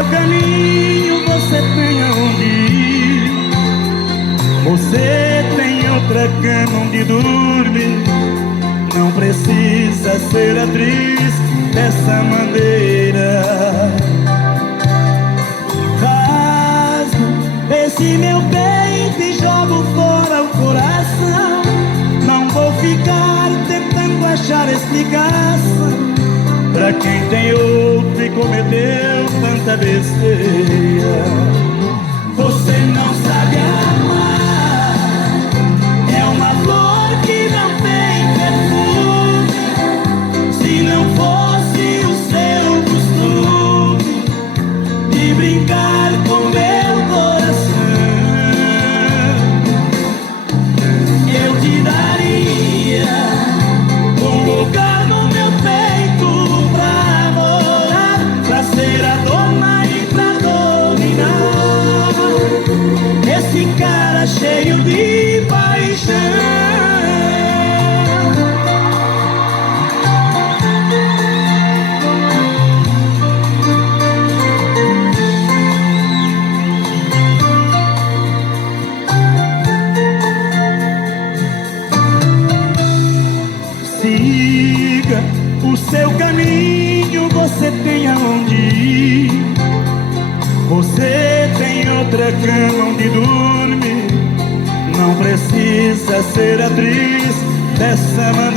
seu caminho, você tem aonde ir. Você tem outra cama onde dormir. Não precisa ser atriz dessa maneira. Rasgo esse meu peito e jogo fora o coração. Não vou ficar tentando achar explicação pra quem tem outro e cometeu tanta besteira. Você não sabe amar, é uma flor que não tem perfume. Se não fosse o seu costume de brincar com meu coração, eu te daria um lugar no meu peito pra morar, pra ser a dona e pra dominar esse cara cheio de paixão. Siga o seu caminho, você tem aonde ir. Você tem outra cama onde dormir. Não precisa ser atriz dessa maneira.